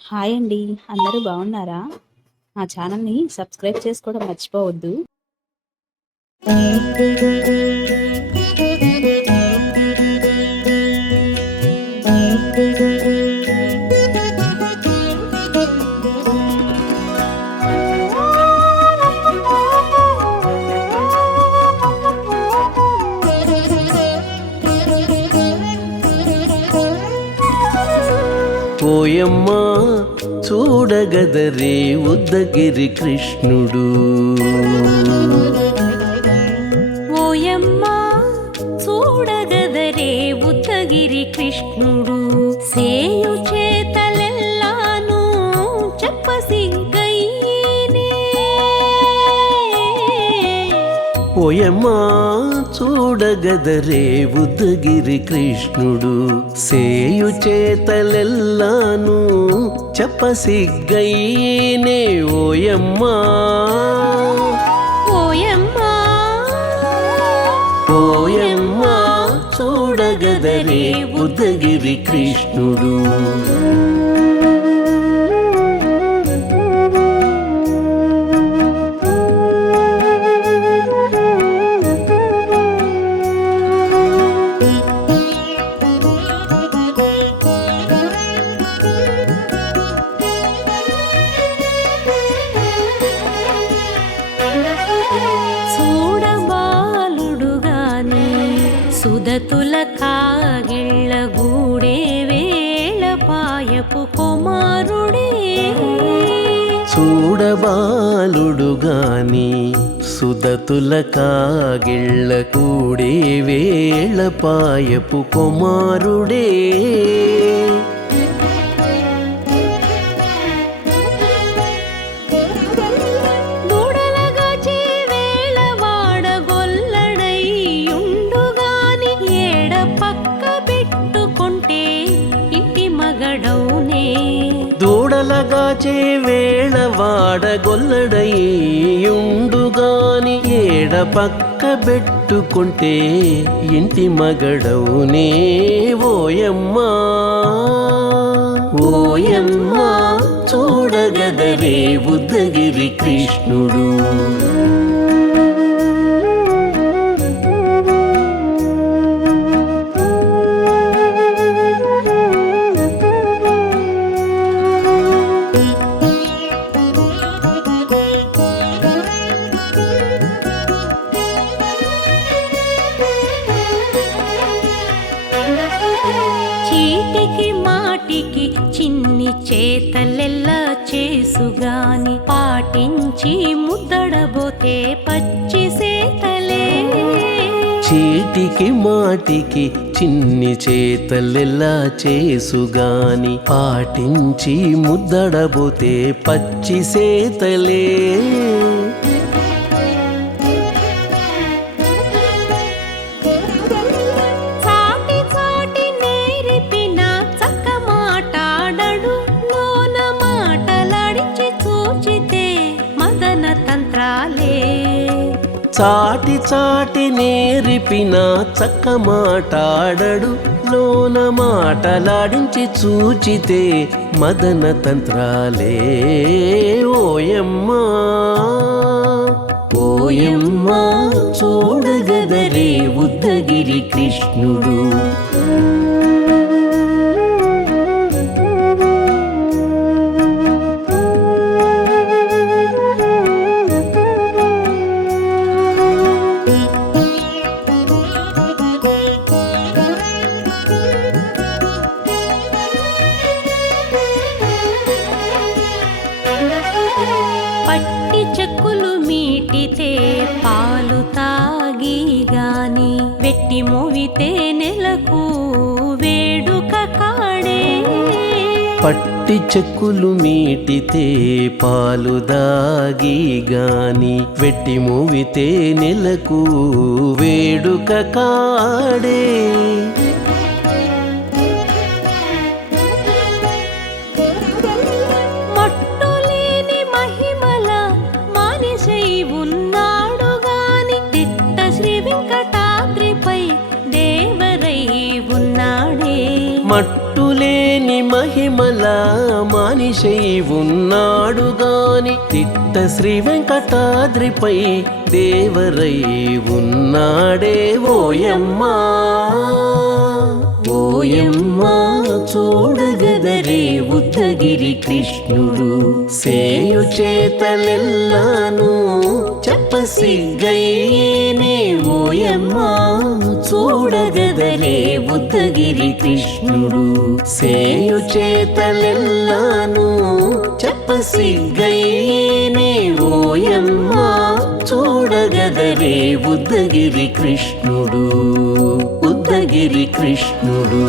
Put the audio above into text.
Hi అండి. అందరూ బాగున్నారా? మా ఛానల్‌ని సబ్స్క్రైబ్ చేసుకోవడం మర్చిపోవద్దు. ఓయమ్మా చూడగదరే ఉద్దగిరి కృష్ణుడు. ఓయమ్మా చూడగదరే ఉద్దగిరి కృష్ణుడు. సేయు చేతలెల్లాను చెప్పసిగ్గయ్యేనే. ఓయమ్మా చూడగదరే ఉద్దగిరి కృష్ణుడు. సేయు చేతలెల్లాను చెప్పసిగ్గయ్యేనే. ఓయమ్మా ఓయమ్మా ఓయమ్మా చూడగదరే ఉద్దగిరి కృష్ణుడు. చూడబాలుడుగాని సుదతుల కాగిళ్ళ గూడే వేళ పాయపు కుమారుడే. చూడబాలుడుగాని సుదతుల కాగిళ్ళ కూడే వేళ పాయపు కుమారుడే. దూడలగాచే వేళ వాడగొల్లడైయుండుగాని ఏడ పక్క పెట్టుకుంటే ఇంటి మగడౌనే. దూడలగాచే వేళ వాడగొల్లడయ్యుండుగాని ఏడ పక్క పెట్టుకుంటే ఇంటి మగడవునే. ఓయమ్మా ఓయమ్మా చూడగదరే ఉద్దగిరి కృష్ణుడు. చీటికి మాటికి చిన్ని చేతలెల్లా చేసుగాని పాటించి ముద్దడబోతే పచ్చి సేతలే. చీటికి మాటికి చిన్ని చేతలెల్లా చేసుగాని పాటించి ముద్దడబోతే పచ్చి సేతలే. చాటి చాటి నేర్పిన చక్క మాటాడడు లోన మాటలాడించి చూచితే మదన తంత్రాలే. చాటి చాటి నేర్పిన చక్క మాటాడడు లోన మాటలాడించి చూచితే మదన తంత్రాలే. ఓయమ్మా ఓయమ్మా చూడగదరే ఉద్దగిరి కృష్ణుడు. పట్టి చెక్కులు మీటితే పాలు తాగి గాని వెట్టి మోవితే నెలకు వేడుక కాడే. పట్టి చెక్కులు మీటితే పాలు దాగి గాని వెట్టి మూవితే నెలకు వేడుక కాడే. మట్టులేని మహిమల మానిసై ఉన్నాడు గాని తిట్ట శ్రీ వెంకటాద్రిపై దేవరై ఉన్నాడే. మట్టులేని మహిమల మానిషై ఉన్నాడు గాని తిట్ట శ్రీ వెంకటాద్రిపై దేవరై ఉన్నాడే ఓయమ్మా ఓయమ్మా చూడగదరే ఉత్తగిరి కృష్ణుడు సేయు చేతలెల్లాను చెప్పసిగ్గయ్యేనే ఓయమ్మా చూడగదరే ఉత్తగిరి కృష్ణుడు సేయు చేతలెల్లాను చెప్పసిగ్గయ్యేనే ఓయమ్మా చూడగదరే ఉద్దగిరి కృష్ణుడు ఉద్దగిరి కృష్ణుడు